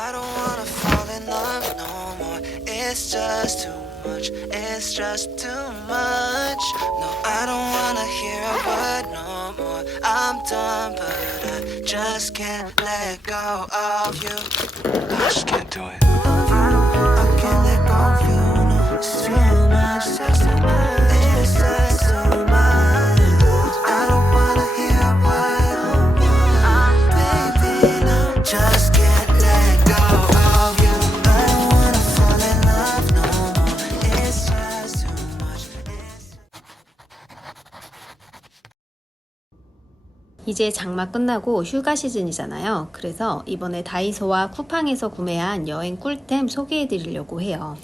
I don't wanna fall in love no more. It's just too much. It's just too much. No, I don't wanna hear a word no more. I'm done, but I just can't let go of you. I just can't do it. 이제 장마 끝나고 휴가 시즌이잖아요. 그래서 이번에 다이소와 쿠팡에서 구매한 여행 꿀템 소개해 드리려고 해요.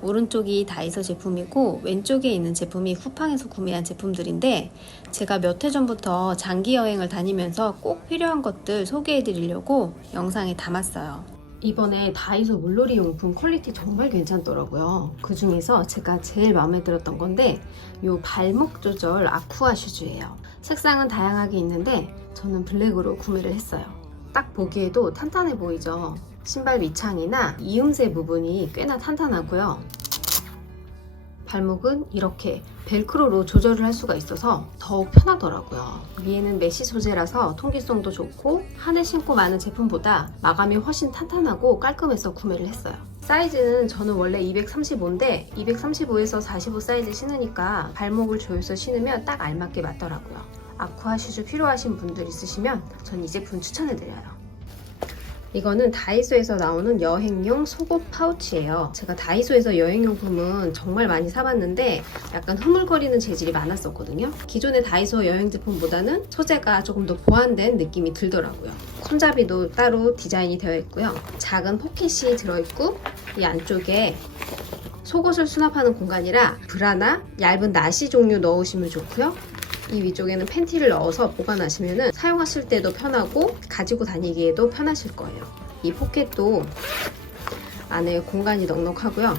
오른쪽이 다이소 제품이고 왼쪽에 있는 제품이 쿠팡에서 구매한 제품들인데 제가 몇 해 전부터 장기 여행을 다니면서 꼭 필요한 것들 소개해 드리려고 영상에 담았어요. 이번에 다이소 물놀이 용품 퀄리티 정말 괜찮더라고요. 그 중에서 제가 제일 마음에 들었던 건데 요 발목 조절 아쿠아 슈즈예요. 색상은 다양하게 있는데 저는 블랙으로 구매를 했어요. 딱 보기에도 탄탄해 보이죠? 신발 밑창이나 이음새 부분이 꽤나 탄탄하고요. 발목은 이렇게 벨크로로 조절을 할 수가 있어서 더욱 편하더라고요. 위에는 메쉬 소재라서 통기성도 좋고 한 해 신고 많은 제품보다 마감이 훨씬 탄탄하고 깔끔해서 구매를 했어요. 사이즈는 저는 원래 235인데 235에서 45 사이즈 신으니까 발목을 조여서 신으면 딱 알맞게 맞더라고요. 아쿠아 슈즈 필요하신 분들 있으시면 전 이 제품 추천해드려요. 이거는 다이소에서 나오는 여행용 속옷 파우치예요. 제가 다이소에서 여행용품은 정말 많이 사봤는데 약간 흐물거리는 재질이 많았었거든요. 기존의 다이소 여행 제품보다는 소재가 조금 더 보완된 느낌이 들더라고요. 손잡이도 따로 디자인이 되어 있고요. 작은 포켓이 들어있고 이 안쪽에 속옷을 수납하는 공간이라 브라나 얇은 나시 종류 넣으시면 좋고요. 이 위쪽에는 팬티를 넣어서 보관하시면 사용하실 때도 편하고 가지고 다니기에도 편하실 거예요. 이 포켓도 안에 공간이 넉넉하고요.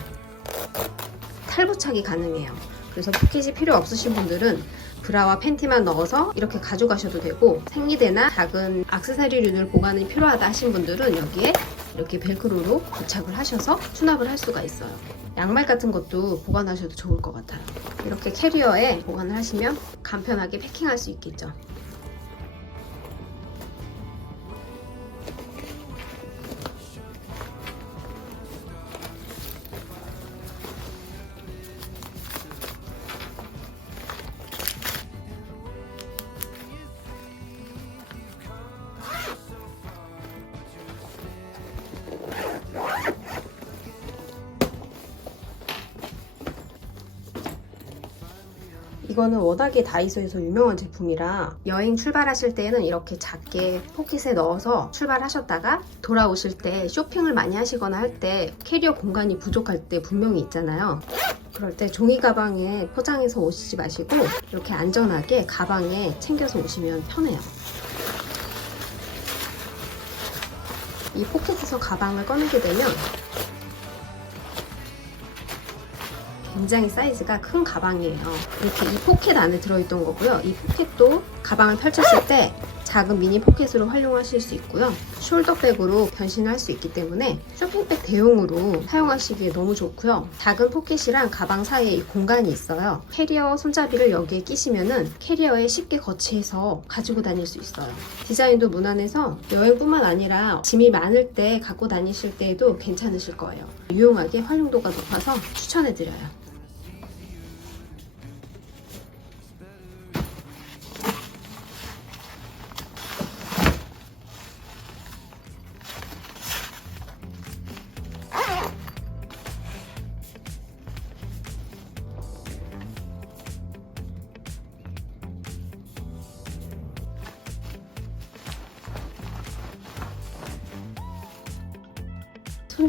탈부착이 가능해요. 그래서 포켓이 필요 없으신 분들은 브라와 팬티만 넣어서 이렇게 가져가셔도 되고 생리대나 작은 악세사리류를 보관이 필요하다 하신 분들은 여기에 이렇게 벨크로로 부착을 하셔서 수납을 할 수가 있어요. 양말 같은 것도 보관하셔도 좋을 것 같아요. 이렇게 캐리어에 보관을 하시면 간편하게 패킹할 수 있겠죠. 이거는 워낙에 다이소에서 유명한 제품이라 여행 출발하실 때는 이렇게 작게 포켓에 넣어서 출발하셨다가 돌아오실 때 쇼핑을 많이 하시거나 할 때 캐리어 공간이 부족할 때 분명히 있잖아요. 그럴 때 종이 가방에 포장해서 오시지 마시고 이렇게 안전하게 가방에 챙겨서 오시면 편해요. 이 포켓에서 가방을 꺼내게 되면 굉장히 사이즈가 큰 가방이에요. 이렇게 이 포켓 안에 들어있던 거고요. 이 포켓도 가방을 펼쳤을 때 작은 미니 포켓으로 활용하실 수 있고요. 숄더백으로 변신할 수 있기 때문에 쇼핑백 대용으로 사용하시기에 너무 좋고요. 작은 포켓이랑 가방 사이에 이 공간이 있어요. 캐리어 손잡이를 여기에 끼시면은 캐리어에 쉽게 거치해서 가지고 다닐 수 있어요. 디자인도 무난해서 여행뿐만 아니라 짐이 많을 때 갖고 다니실 때에도 괜찮으실 거예요. 유용하게 활용도가 높아서 추천해드려요.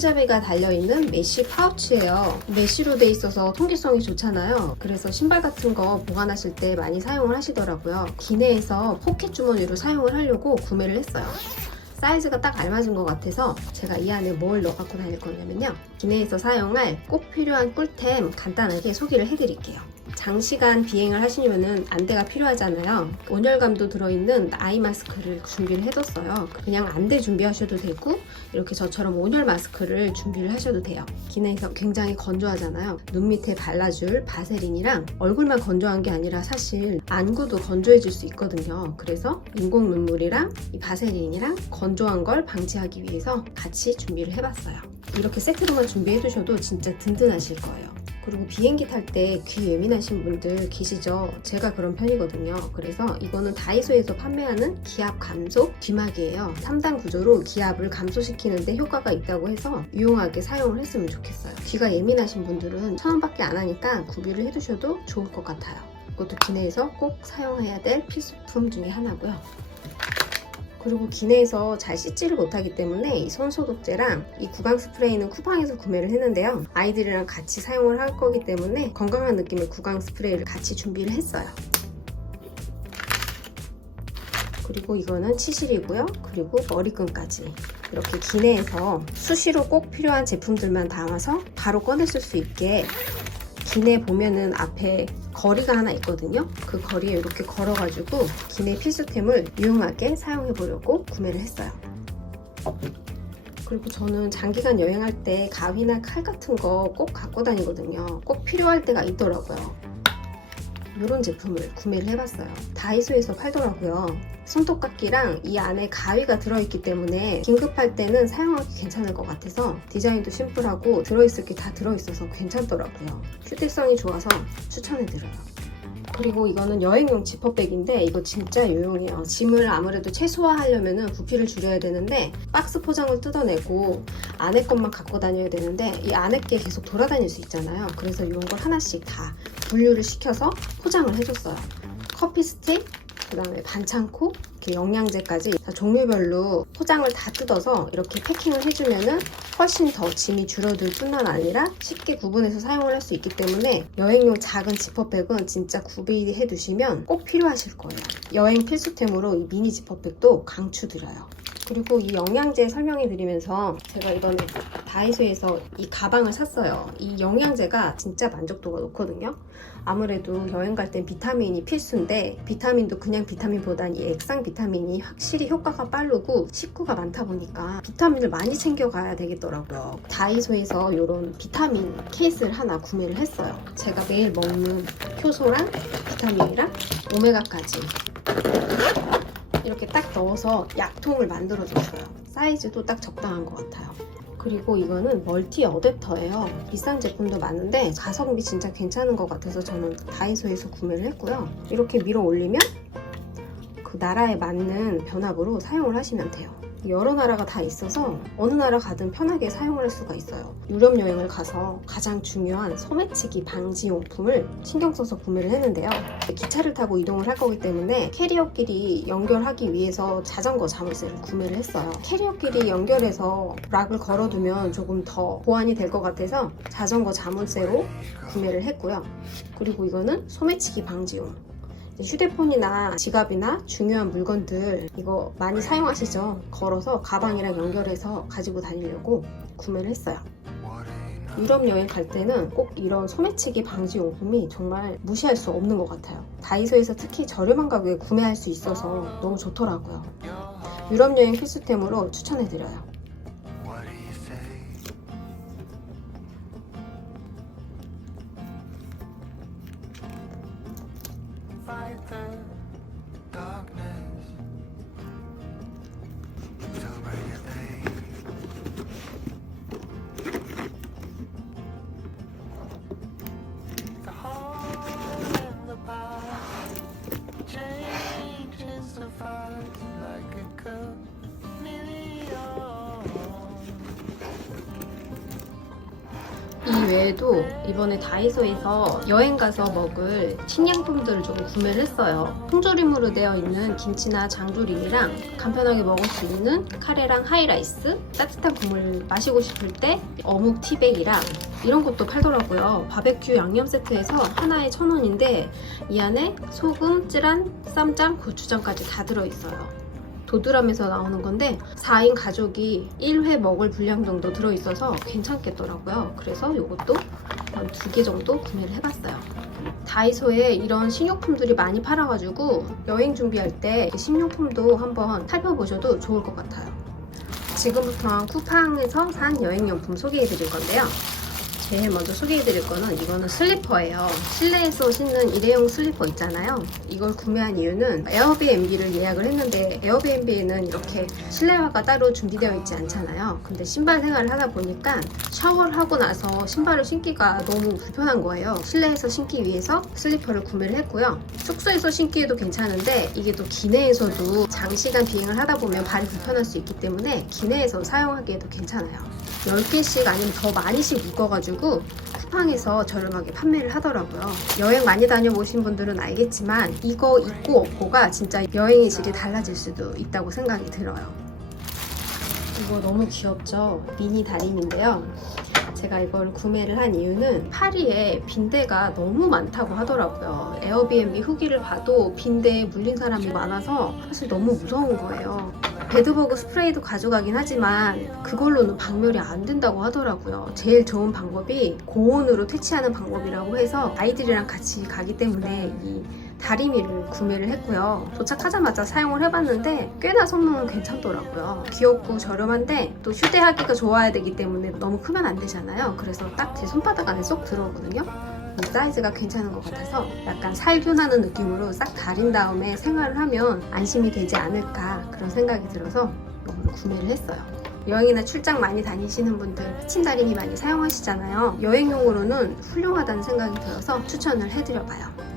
손잡이가 달려있는 메쉬 파우치예요. 메쉬로 돼 있어서 통기성이 좋잖아요. 그래서 신발 같은 거 보관하실 때 많이 사용을 하시더라고요. 기내에서 포켓 주머니로 사용을 하려고 구매를 했어요. 사이즈가 딱 알맞은 것 같아서 제가 이 안에 뭘 넣어 갖고 다닐 거냐면요. 기내에서 사용할 꼭 필요한 꿀템 간단하게 소개를 해드릴게요. 장시간 비행을 하시려면 안대가 필요하잖아요. 온열감도 들어있는 아이 마스크를 준비를 해뒀어요. 그냥 안대 준비하셔도 되고 이렇게 저처럼 온열 마스크를 준비를 하셔도 돼요. 기내에서 굉장히 건조하잖아요. 눈 밑에 발라줄 바세린이랑 얼굴만 건조한 게 아니라 사실 안구도 건조해질 수 있거든요. 그래서 인공 눈물이랑 이 바세린이랑 건조한 걸 방지하기 위해서 같이 준비를 해봤어요. 이렇게 세트로만 준비해 두셔도 진짜 든든하실 거예요. 그리고 비행기 탈 때 귀 예민하신 분들 계시죠? 제가 그런 편이거든요. 그래서 이거는 다이소에서 판매하는 기압 감소 귀마개예요. 3단 구조로 기압을 감소시키는데 효과가 있다고 해서 유용하게 사용을 했으면 좋겠어요. 귀가 예민하신 분들은 천 원밖에 안 하니까 구비를 해두셔도 좋을 것 같아요. 이것도 기내에서 꼭 사용해야 될 필수품 중에 하나고요. 그리고 기내에서 잘 씻지를 못하기 때문에 이 손소독제랑 이 구강 스프레이는 쿠팡에서 구매를 했는데요. 아이들이랑 같이 사용을 할 거기 때문에 건강한 느낌의 구강 스프레이를 같이 준비를 했어요. 그리고 이거는 치실이고요. 그리고 머리끈까지 이렇게 기내에서 수시로 꼭 필요한 제품들만 담아서 바로 쓸수 있게 기내 보면은 앞에 거리가 하나 있거든요. 그 거리에 이렇게 걸어가지고 기내 필수템을 유용하게 사용해 보려고 구매를 했어요. 그리고 저는 장기간 여행할 때 가위나 칼 같은 거 꼭 갖고 다니거든요. 꼭 필요할 때가 있더라고요. 이런 제품을 구매를 해봤어요. 다이소에서 팔더라고요. 손톱깎이랑 이 안에 가위가 들어있기 때문에 긴급할 때는 사용하기 괜찮을 것 같아서 디자인도 심플하고 들어있을 게 다 들어있어서 괜찮더라고요. 휴대성이 좋아서 추천해드려요. 그리고 이거는 여행용 지퍼백인데 이거 진짜 유용해요. 짐을 아무래도 최소화하려면 부피를 줄여야 되는데 박스 포장을 뜯어내고 안에 것만 갖고 다녀야 되는데 이 안에 게 계속 돌아다닐 수 있잖아요. 그래서 이런 걸 하나씩 다 분류를 시켜서 포장을 해줬어요. 커피 스틱, 그 다음에 반창고, 이렇게 영양제까지 다 종류별로 포장을 다 뜯어서 이렇게 패킹을 해주면은 훨씬 더 짐이 줄어들 뿐만 아니라 쉽게 구분해서 사용을 할 수 있기 때문에 여행용 작은 지퍼백은 진짜 구비해 두시면 꼭 필요하실 거예요. 여행 필수템으로 이 미니 지퍼백도 강추드려요. 그리고 이 영양제 설명해 드리면서 제가 이번에 다이소에서 이 가방을 샀어요. 이 영양제가 진짜 만족도가 높거든요. 아무래도 여행 갈 땐 비타민이 필수인데 비타민도 그냥 비타민보단 이 액상 비타민이 확실히 효과가 빠르고 식구가 많다 보니까 비타민을 많이 챙겨가야 되겠더라고요. 다이소에서 이런 비타민 케이스를 하나 구매를 했어요. 제가 매일 먹는 효소랑 비타민이랑 오메가까지 이렇게 딱 넣어서 약통을 만들어줬어요. 사이즈도 딱 적당한 것 같아요. 그리고 이거는 멀티 어댑터예요. 비싼 제품도 많은데 가성비 진짜 괜찮은 것 같아서 저는 다이소에서 구매를 했고요. 이렇게 밀어 올리면 그 나라에 맞는 변압으로 사용을 하시면 돼요. 여러 나라가 다 있어서 어느 나라 가든 편하게 사용을 할 수가 있어요. 유럽 여행을 가서 가장 중요한 소매치기 방지 용품을 신경 써서 구매를 했는데요. 기차를 타고 이동을 할 거기 때문에 캐리어끼리 연결하기 위해서 자전거 자물쇠를 구매를 했어요. 캐리어끼리 연결해서 락을 걸어두면 조금 더 보완이 될 것 같아서 자전거 자물쇠로 구매를 했고요. 그리고 이거는 소매치기 방지용. 휴대폰이나 지갑이나 중요한 물건들 이거 많이 사용하시죠? 걸어서 가방이랑 연결해서 가지고 다니려고 구매를 했어요. 유럽 여행 갈 때는 꼭 이런 소매치기 방지 용품이 정말 무시할 수 없는 것 같아요. 다이소에서 특히 저렴한 가격에 구매할 수 있어서 너무 좋더라고요. 유럽 여행 필수템으로 추천해드려요. 외에도 이번에 다이소에서 여행 가서 먹을 식량품들을 좀 구매를 했어요. 통조림으로 되어 있는 김치나 장조림이랑 간편하게 먹을 수 있는 카레랑 하이라이스, 따뜻한 국물 마시고 싶을 때 어묵 티백이랑 이런 것도 팔더라고요. 바베큐 양념 세트에서 하나에 천 원인데 이 안에 소금, 찌란, 쌈장, 고추장까지 다 들어있어요. 도드람에서 나오는 건데 4인 가족이 1회 먹을 분량 정도 들어있어서 괜찮겠더라고요. 그래서 이것도 한 두 개 정도 구매를 해봤어요. 다이소에 이런 식료품들이 많이 팔아가지고 여행 준비할 때 식료품도 한번 살펴보셔도 좋을 것 같아요. 지금부터 쿠팡에서 산 여행용품 소개해 드릴 건데요. 제일 먼저 소개해 드릴 거는 이거는 슬리퍼예요. 실내에서 신는 일회용 슬리퍼 있잖아요. 이걸 구매한 이유는 에어비앤비를 예약을 했는데 에어비앤비에는 이렇게 실내화가 따로 준비되어 있지 않잖아요. 근데 신발 생활을 하다 보니까 샤워를 하고 나서 신발을 신기가 너무 불편한 거예요. 실내에서 신기 위해서 슬리퍼를 구매를 했고요. 숙소에서 신기에도 괜찮은데 이게 또 기내에서도 장시간 비행을 하다 보면 발이 불편할 수 있기 때문에 기내에서 사용하기에도 괜찮아요. 10개씩 아니면 더 많이씩 묶어가지고 쿠팡에서 저렴하게 판매를 하더라고요. 여행 많이 다녀보신 분들은 알겠지만 이거 있고 없고가 진짜 여행의 질이 달라질 수도 있다고 생각이 들어요. 이거 너무 귀엽죠? 미니 다림인데요. 제가 이걸 구매를 한 이유는 파리에 빈대가 너무 많다고 하더라고요. 에어비앤비 후기를 봐도 빈대에 물린 사람이 많아서 사실 너무 무서운 거예요. 베드버그 스프레이도 가져가긴 하지만 그걸로는 박멸이 안 된다고 하더라고요. 제일 좋은 방법이 고온으로 퇴치하는 방법이라고 해서 아이들이랑 같이 가기 때문에 이 다리미를 구매를 했고요. 도착하자마자 사용을 해봤는데 꽤나 성능은 괜찮더라고요. 귀엽고 저렴한데 또 휴대하기가 좋아야 되기 때문에 너무 크면 안 되잖아요. 그래서 딱 제 손바닥 안에 쏙 들어오거든요. 이 사이즈가 괜찮은 것 같아서 약간 살균하는 느낌으로 싹 다린 다음에 생활을 하면 안심이 되지 않을까 그런 생각이 들어서 이걸 구매를 했어요. 여행이나 출장 많이 다니시는 분들 키친 다리미 많이 사용하시잖아요. 여행용으로는 훌륭하다는 생각이 들어서 추천을 해드려봐요.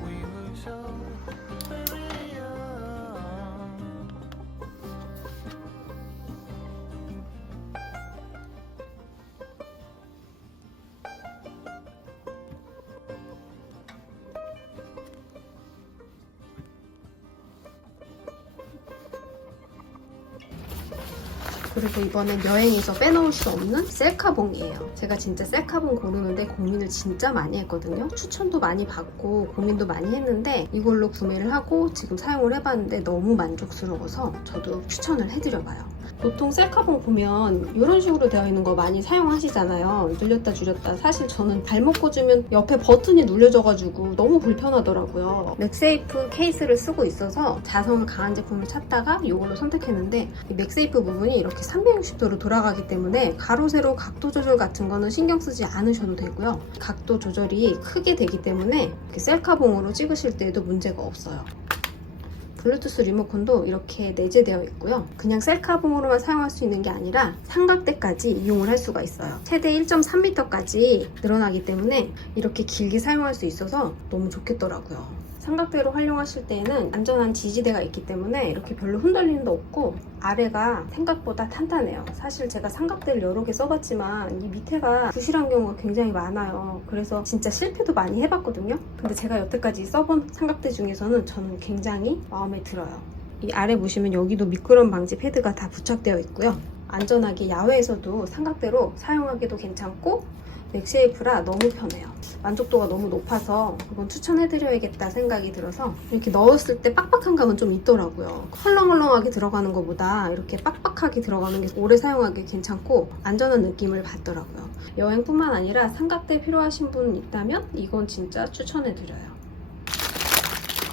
이번엔 여행에서 빼놓을 수 없는 셀카봉이에요. 제가 진짜 셀카봉 고르는데 고민을 진짜 많이 했거든요. 추천도 많이 받고 고민도 많이 했는데 이걸로 구매를 하고 지금 사용을 해봤는데 너무 만족스러워서 저도 추천을 해드려봐요. 보통 셀카봉 보면 이런 식으로 되어 있는 거 많이 사용하시잖아요. 눌렸다 줄였다. 사실 저는 발목 꽂으면 옆에 버튼이 눌려져가지고 너무 불편하더라고요. 맥세이프 케이스를 쓰고 있어서 자성을 강한 제품을 찾다가 이걸로 선택했는데 이 맥세이프 부분이 이렇게 360도로 돌아가기 때문에 가로 세로 각도 조절 같은 거는 신경 쓰지 않으셔도 되고요. 각도 조절이 크게 되기 때문에 셀카봉으로 찍으실 때에도 문제가 없어요. 블루투스 리모컨도 이렇게 내재되어 있고요. 그냥 셀카봉으로만 사용할 수 있는 게 아니라 삼각대까지 이용을 할 수가 있어요. 최대 1.3m까지 늘어나기 때문에 이렇게 길게 사용할 수 있어서 너무 좋겠더라고요. 삼각대로 활용하실 때에는 안전한 지지대가 있기 때문에 이렇게 별로 흔들림도 없고 아래가 생각보다 탄탄해요. 사실 제가 삼각대를 여러 개 써봤지만 이 밑에가 부실한 경우가 굉장히 많아요. 그래서 진짜 실패도 많이 해봤거든요. 근데 제가 여태까지 써본 삼각대 중에서는 저는 굉장히 마음에 들어요. 이 아래 보시면 여기도 미끄럼 방지 패드가 다 부착되어 있고요. 안전하게 야외에서도 삼각대로 사용하기도 괜찮고 맥쉐이프라 너무 편해요. 만족도가 너무 높아서 이건 추천해드려야겠다 생각이 들어서 이렇게 넣었을 때 빡빡한 감은 좀 있더라고요. 헐렁헐렁하게 들어가는 것보다 이렇게 빡빡하게 들어가는 게 오래 사용하기 괜찮고 안전한 느낌을 받더라고요. 여행뿐만 아니라 삼각대 필요하신 분 있다면 이건 진짜 추천해드려요.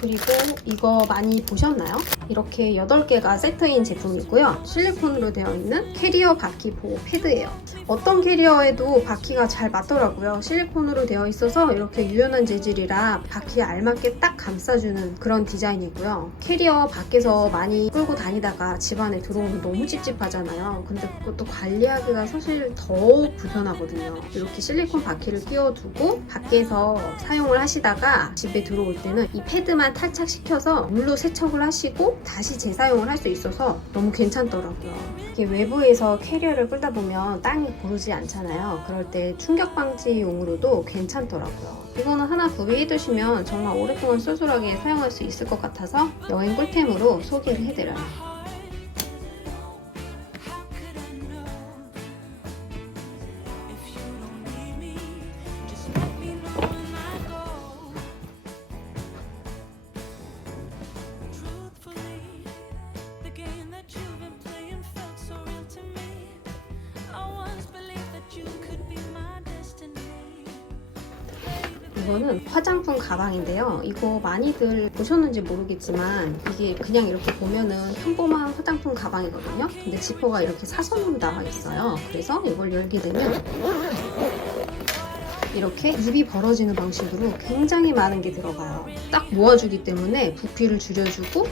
그리고 이거 많이 보셨나요? 이렇게 8개가 세트인 제품이고요. 실리콘으로 되어 있는 캐리어 바퀴 보호 패드예요. 어떤 캐리어에도 바퀴가 잘 맞더라고요. 실리콘으로 되어 있어서 이렇게 유연한 재질이라 바퀴에 알맞게 딱 감싸주는 그런 디자인이고요. 캐리어 밖에서 많이 끌고 다니다가 집 안에 들어오면 너무 찝찝하잖아요. 근데 그것도 관리하기가 사실 더욱 불편하거든요. 이렇게 실리콘 바퀴를 끼워두고 밖에서 사용을 하시다가 집에 들어올 때는 이 패드만 탈착시켜서 물로 세척을 하시고 다시 재사용을 할 수 있어서 너무 괜찮더라고요. 이게 외부에서 캐리어를 끌다 보면 땅이 고르지 않잖아요. 그럴 때 충격 방지용으로도 괜찮더라고요. 이거는 하나 구비해 두시면 정말 오랫동안 쏠쏠하게 사용할 수 있을 것 같아서 여행 꿀템으로 소개를 해드려요. 거는 화장품 가방인데요. 이거 많이들 보셨는지 모르겠지만 이게 그냥 이렇게 보면은 평범한 화장품 가방이거든요. 근데 지퍼가 이렇게 사선으로 나와 있어요. 그래서 이걸 열게 되면 이렇게 입이 벌어지는 방식으로 굉장히 많은 게 들어가요. 딱 모아주기 때문에 부피를 줄여주고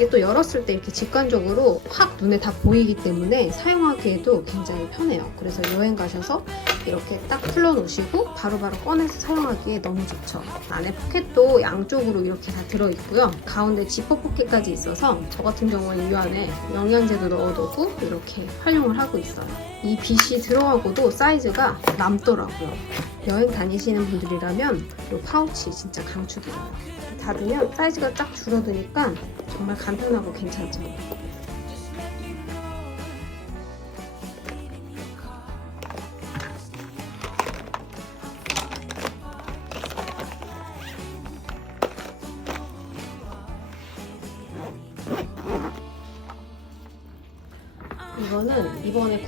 이게 또 열었을 때 이렇게 직관적으로 확 눈에 다 보이기 때문에 사용하기에도 굉장히 편해요. 그래서 여행 가셔서 이렇게 딱 풀어놓으시고 바로바로 꺼내서 사용하기에 너무 좋죠. 안에 포켓도 양쪽으로 이렇게 다 들어있고요. 가운데 지퍼 포켓까지 있어서 저 같은 경우는 이 안에 영양제도 넣어두고 이렇게 활용을 하고 있어요. 이 빗이 들어가고도 사이즈가 남더라고요. 여행 다니시는 분들이라면 이 파우치 진짜 강추드려요. 닫으면 사이즈가 딱 줄어드니까 정말 간편하고 괜찮죠.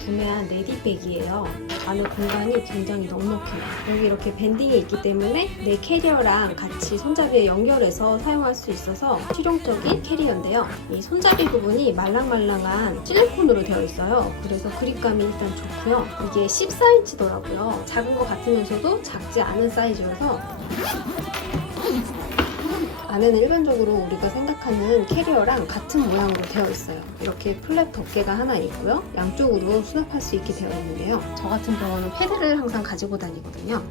구매한 레디백이에요. 안에 공간이 굉장히 넉넉해요. 여기 이렇게 밴딩이 있기 때문에 내 캐리어랑 같이 손잡이에 연결해서 사용할 수 있어서 실용적인 캐리어인데요. 이 손잡이 부분이 말랑말랑한 실리콘으로 되어 있어요. 그래서 그립감이 일단 좋고요. 이게 14인치더라고요. 작은 것 같으면서도 작지 않은 사이즈여서 안에는 일반적으로 우리가 생각하는 캐리어랑 같은 모양으로 되어 있어요. 이렇게 플랫 덮개가 하나 있고요. 양쪽으로 수납할 수 있게 되어 있는데요. 저 같은 경우는 패드를 항상 가지고 다니거든요.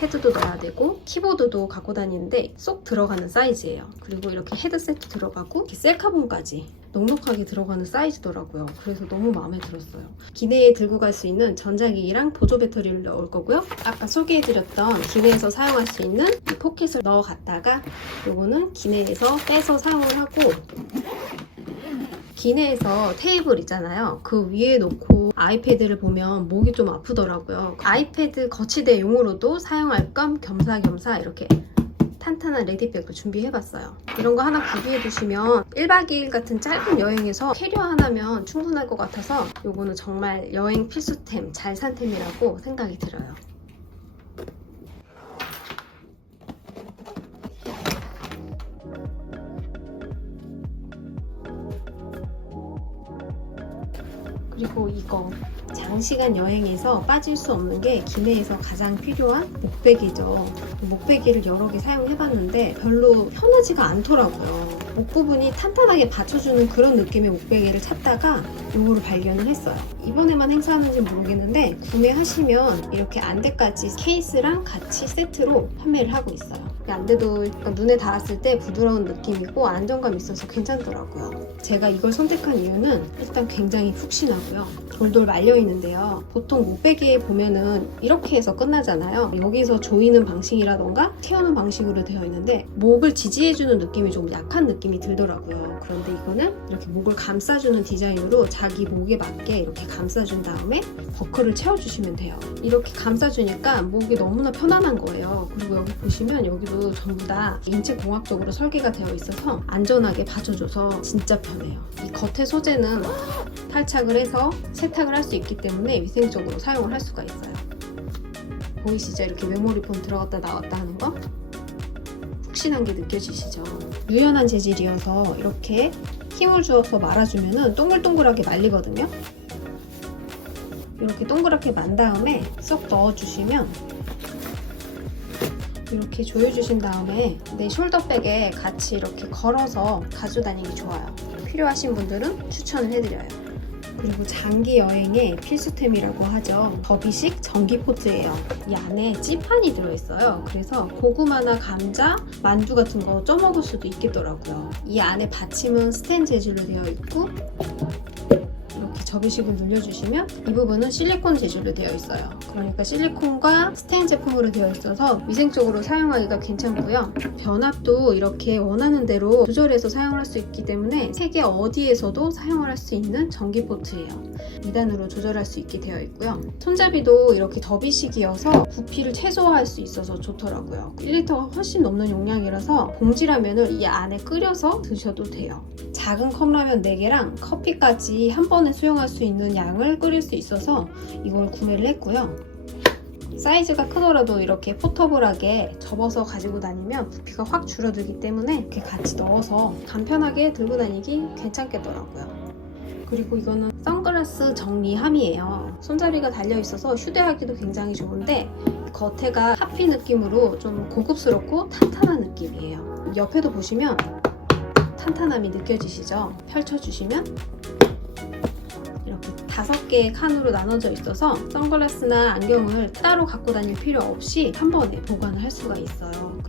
패드도 넣어야 되고 키보드도 갖고 다니는데 쏙 들어가는 사이즈예요. 그리고 이렇게 헤드셋도 들어가고 셀카봉까지 넉넉하게 들어가는 사이즈더라고요. 그래서 너무 마음에 들었어요. 기내에 들고 갈 수 있는 전자기기랑 보조 배터리를 넣을 거고요. 아까 소개해드렸던 기내에서 사용할 수 있는 이 포켓을 넣어갔다가 요거는 기내에서 빼서 사용을 하고 기내에서 테이블 있잖아요. 그 위에 놓고 아이패드를 보면 목이 좀 아프더라고요. 아이패드 거치대용으로도 사용할 겸 겸사겸사 이렇게 탄탄한 레디백을 준비해봤어요. 이런 거 하나 구비해 두시면 1박 2일 같은 짧은 여행에서 캐리어 하나면 충분할 것 같아서 요거는 정말 여행 필수템, 잘 산템이라고 생각이 들어요. 그리고 이거 장시간 여행에서 빠질 수 없는 게 기내에서 가장 필요한 목베개죠. 목베개를 여러 개 사용해봤는데 별로 편하지가 않더라고요. 목 부분이 탄탄하게 받쳐주는 그런 느낌의 목베개를 찾다가 이거를 발견을 했어요. 이번에만 행사하는지 모르겠는데 구매하시면 이렇게 안대까지 케이스랑 같이 세트로 판매를 하고 있어요. 이 안대도 눈에 닿았을 때 부드러운 느낌이고 안정감 있어서 괜찮더라고요. 제가 이걸 선택한 이유는 일단 굉장히 푹신하고요. 돌돌 말려 있는데요. 보통 목베개에 보면은 이렇게 해서 끝나잖아요. 여기서 조이는 방식이라던가 태우는 방식으로 되어 있는데 목을 지지해주는 느낌이 좀 약한 느낌이 들더라고요. 그런데 이거는 이렇게 목을 감싸주는 디자인으로 자기 목에 맞게 이렇게 감싸준 다음에 버클을 채워주시면 돼요. 이렇게 감싸주니까 목이 너무나 편안한 거예요. 그리고 여기 보시면 여기도 전부 다 인체공학적으로 설계가 되어 있어서 안전하게 받쳐줘서 진짜 편해요. 이 겉에 소재는 탈착을 해서 세탁을 할 수 있기 때문에 위생적으로 사용을 할 수가 있어요. 보이시죠? 이렇게 메모리 폼 들어갔다 나왔다 하는 거? 푹신한 게 느껴지시죠? 유연한 재질이어서 이렇게 힘을 주어서 말아주면 동글동글하게 말리거든요. 이렇게 동그랗게 만 다음에 쏙 넣어주시면 이렇게 조여주신 다음에 내 숄더백에 같이 이렇게 걸어서 가져다니기 좋아요. 필요하신 분들은 추천을 해드려요. 그리고 장기 여행의 필수템이라고 하죠. 더비식 전기 포트예요. 이 안에 찌판이 들어있어요. 그래서 고구마나 감자, 만두 같은 거 쪄먹을 수도 있겠더라고요. 이 안에 받침은 스텐 재질로 되어 있고 접이식을 눌려주시면 이 부분은 실리콘 재질로 되어 있어요. 그러니까 실리콘과 스테인 제품으로 되어 있어서 위생적으로 사용하기가 괜찮고요. 변압도 이렇게 원하는 대로 조절해서 사용을 할수 있기 때문에 세계 어디에서도 사용을 할 수 있는 전기 포트예요. 2단으로 조절할 수 있게 되어 있고요. 손잡이도 이렇게 더비식이어서 부피를 최소화할 수 있어서 좋더라고요. 1리터가 훨씬 넘는 용량이라서 봉지라면을 이 안에 끓여서 드셔도 돼요. 작은 컵라면 4개랑 커피까지 한 번에 수용할 수 있는 양을 끓일 수 있어서 이걸 구매를 했고요. 사이즈가 크더라도 이렇게 포터블하게 접어서 가지고 다니면 부피가 확 줄어들기 때문에 이렇게 같이 넣어서 간편하게 들고 다니기 괜찮겠더라고요. 그리고 이거는 선글라스 정리함이에요. 손잡이가 달려 있어서 휴대하기도 굉장히 좋은데 겉에가 하피 느낌으로 좀 고급스럽고 탄탄한 느낌이에요. 옆에도 보시면 탄탄함이 느껴지시죠? 펼쳐주시면 다섯 개의 칸으로 나눠져 있어서 선글라스나 안경을 따로 갖고 다닐 필요 없이 한 번에 보관을 할 수가 있어요.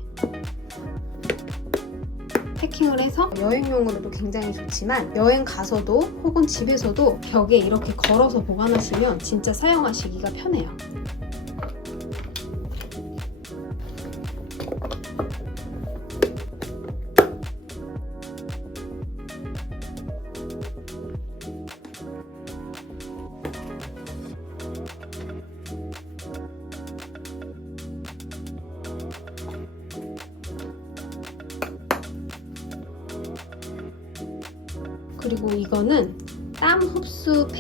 패킹을 해서 여행용으로도 굉장히 좋지만 여행 가서도 혹은 집에서도 벽에 이렇게 걸어서 보관하시면 진짜 사용하시기가 편해요.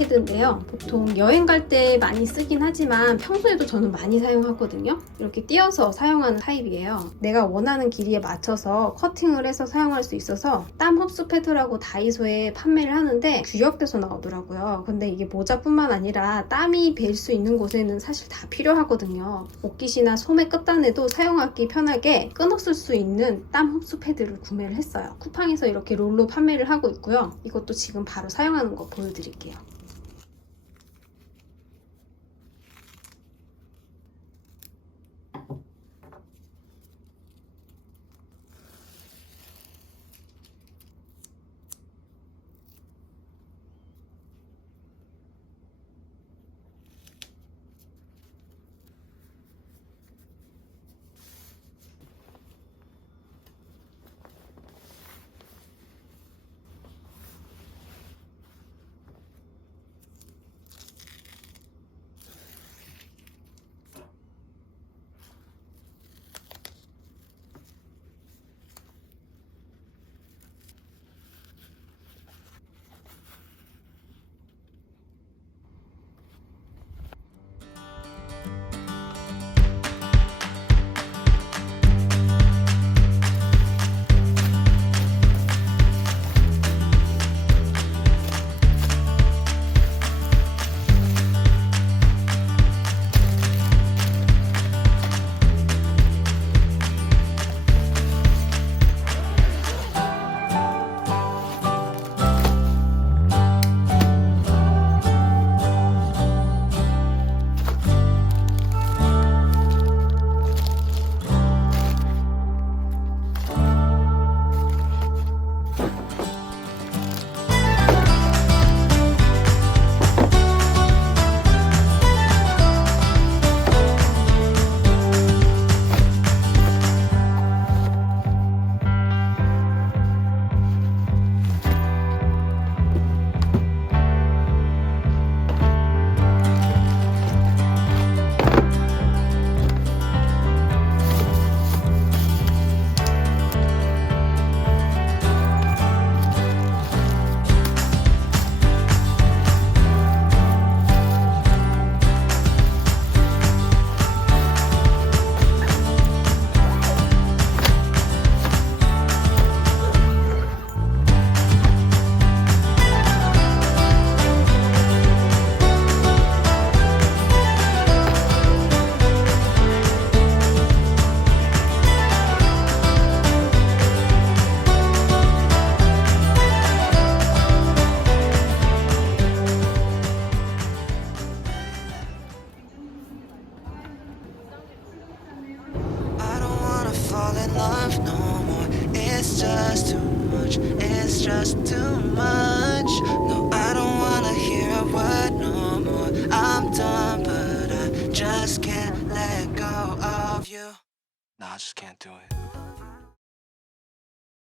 패드인데요. 보통 여행 갈 때 많이 쓰긴 하지만 평소에도 저는 많이 사용하거든요. 이렇게 띄어서 사용하는 타입이에요. 내가 원하는 길이에 맞춰서 커팅을 해서 사용할 수 있어서 땀 흡수 패드라고 다이소에 판매를 하는데 규격돼서 나오더라고요. 근데 이게 모자뿐만 아니라 땀이 벨수 있는 곳에는 사실 다 필요하거든요. 옷깃이나 소매 끝단에도 사용하기 편하게 끊어 쓸 수 있는 땀 흡수 패드를 구매를 했어요. 쿠팡에서 이렇게 롤로 판매를 하고 있고요. 이것도 지금 바로 사용하는 거 보여드릴게요.